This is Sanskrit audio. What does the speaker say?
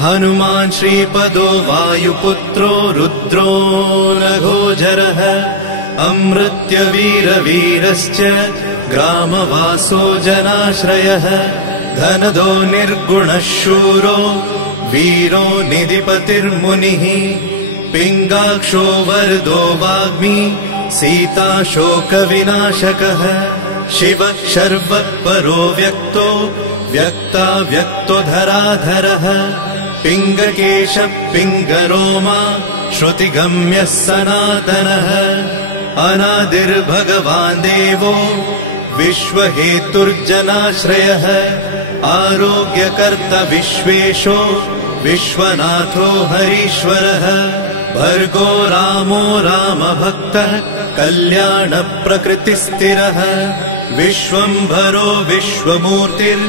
हनुमान् श्रीपदो वायुपुत्रो रुद्रो नघोजरः अमृत्यवीरवीरश्च ग्रामवासो जनाश्रयः धनदो निर्गुणः शूरो वीरो निधिपतिर्मुनिः पिङ्गाक्षो वरदो वाग्मी सीता शोकविनाशकः शिवः शर्वः परो व्यक्तो व्यक्तो धराधरः पिङ्गकेशः पिङ्गरोमा श्रुतिगम्यः सनातनः अनादिर्भगवान् देवो विश्वहेतुर्जनाश्रयः आरोग्यकर्ता विश्वेशो विश्वनाथो हरीश्वरः भर्गो रामो रामभक्तः कल्याणप्रकृतिस्थिरः विश्वम्भरो विश्वमूर्तिर्